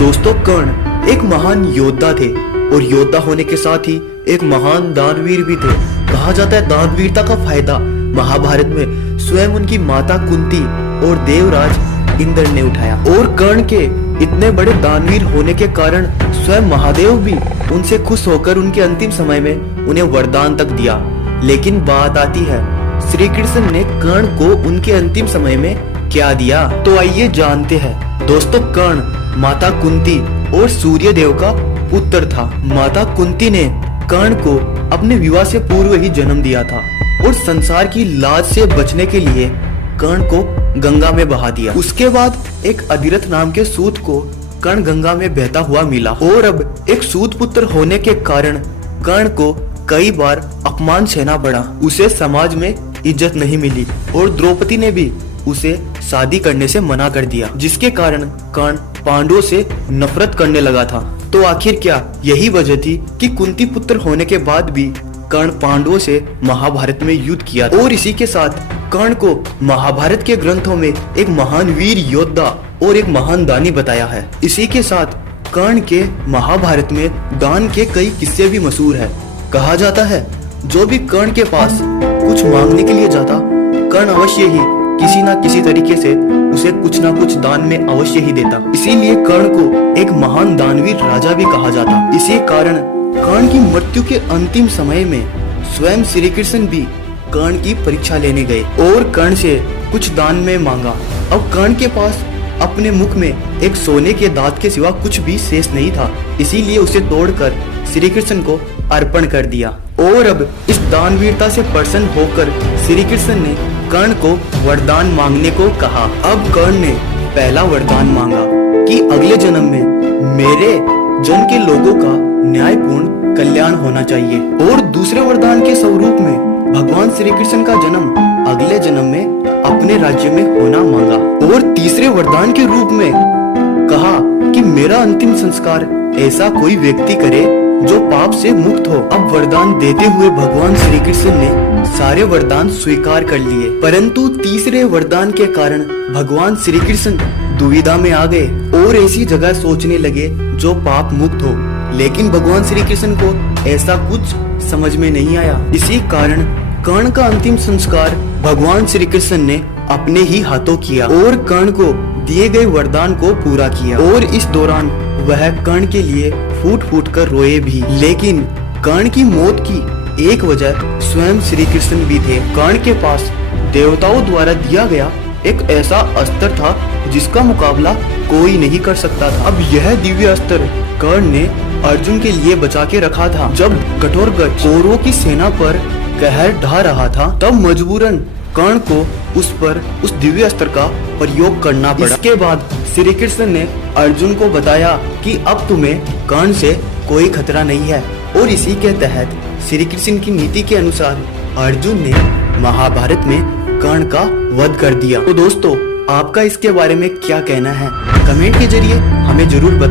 दोस्तों, कर्ण एक महान योद्धा थे और योद्धा होने के साथ ही एक महान दानवीर भी थे। कहा जाता है दानवीरता का फायदा महाभारत में स्वयं उनकी माता कुंती और देवराज इंद्र ने उठाया। और कर्ण के इतने बड़े दानवीर होने के कारण स्वयं महादेव भी उनसे खुश होकर उनके अंतिम समय में उन्हें वरदान तक दिया। लेकिन बात आती है श्री कृष्ण ने कर्ण को उनके अंतिम समय में क्या दिया, तो आइए जानते हैं। दोस्तों, कर्ण माता कुंती और सूर्य देव का पुत्र था। माता कुंती ने कर्ण को अपने विवाह से पूर्व ही जन्म दिया था और संसार की लाज से बचने के लिए कर्ण को गंगा में बहा दिया। उसके बाद एक अधिरथ नाम के सूत को कर्ण गंगा में बहता हुआ मिला और अब एक सूत पुत्र होने के कारण कर्ण को कई बार अपमान सहना पड़ा। उसे समाज में इज्जत नहीं मिली और द्रौपदी ने भी उसे शादी करने से मना कर दिया, जिसके कारण कर्ण पांडवों से नफरत करने लगा था। तो आखिर क्या यही वजह थी कि कुंती पुत्र होने के बाद भी कर्ण पांडवों से महाभारत में युद्ध किया और इसी के साथ कर्ण को महाभारत के ग्रंथों में एक महान वीर योद्धा और एक महान दानी बताया है। इसी के साथ कर्ण के महाभारत में दान के कई किस्से भी मशहूर है। कहा जाता है जो भी कर्ण के पास कुछ मांगने के लिए जाता, कर्ण अवश्य ही किसी ना किसी तरीके से उसे कुछ ना कुछ दान में अवश्य ही देता। इसीलिए कर्ण को एक महान दानवीर राजा भी कहा जाता। इसी कारण कर्ण की मृत्यु के अंतिम समय में स्वयं श्री कृष्ण भी कर्ण की परीक्षा लेने गए और कर्ण से कुछ दान में मांगा। अब कर्ण के पास अपने मुख में एक सोने के दांत के सिवा कुछ भी शेष नहीं था, इसीलिए उसे तोड़कर श्री कृष्ण को अर्पण कर दिया। और अब इस दानवीरता से प्रसन्न होकर श्री कृष्ण ने कर्ण को वरदान मांगने को कहा। अब कर्ण ने पहला वरदान मांगा कि अगले जन्म में मेरे जन के लोगों का न्यायपूर्ण कल्याण होना चाहिए। और दूसरे वरदान के स्वरूप में भगवान श्री कृष्ण का जन्म अगले जन्म में अपने राज्य में होना मांगा। और तीसरे वरदान के रूप में कहा कि मेरा अंतिम संस्कार ऐसा कोई व्यक्ति करे जो पाप से मुक्त हो। अब वरदान देते हुए भगवान श्री कृष्ण ने सारे वरदान स्वीकार कर लिए, परंतु तीसरे वरदान के कारण भगवान श्री कृष्ण दुविधा में आ गए और ऐसी जगह सोचने लगे जो पाप मुक्त हो। लेकिन भगवान श्री कृष्ण को ऐसा कुछ समझ में नहीं आया। इसी कारण कर्ण का अंतिम संस्कार भगवान श्री कृष्ण ने अपने ही हाथों किया और कर्ण को दिए गए वरदान को पूरा किया। और इस दौरान वह कर्ण के लिए फूट फूट कर रोए भी। लेकिन कर्ण की मौत की एक वजह स्वयं श्री कृष्ण भी थे। कर्ण के पास देवताओं द्वारा दिया गया एक ऐसा अस्त्र था जिसका मुकाबला कोई नहीं कर सकता था। अब यह दिव्य अस्त्र कर्ण ने अर्जुन के लिए बचा के रखा था। जब कठोर गज कौरवों की सेना पर कहर ढा रहा था, तब मजबूरन कर्ण को उस दिव्य अस्त्र का प्रयोग करना पड़ा। इसके बाद श्री कृष्ण ने अर्जुन को बताया कि अब तुम्हें कर्ण से कोई खतरा नहीं है। और इसी के तहत श्री कृष्ण की नीति के अनुसार अर्जुन ने महाभारत में कर्ण का वध कर दिया। तो दोस्तों, आपका इसके बारे में क्या कहना है? कमेंट के जरिए हमें जरूर बताएं।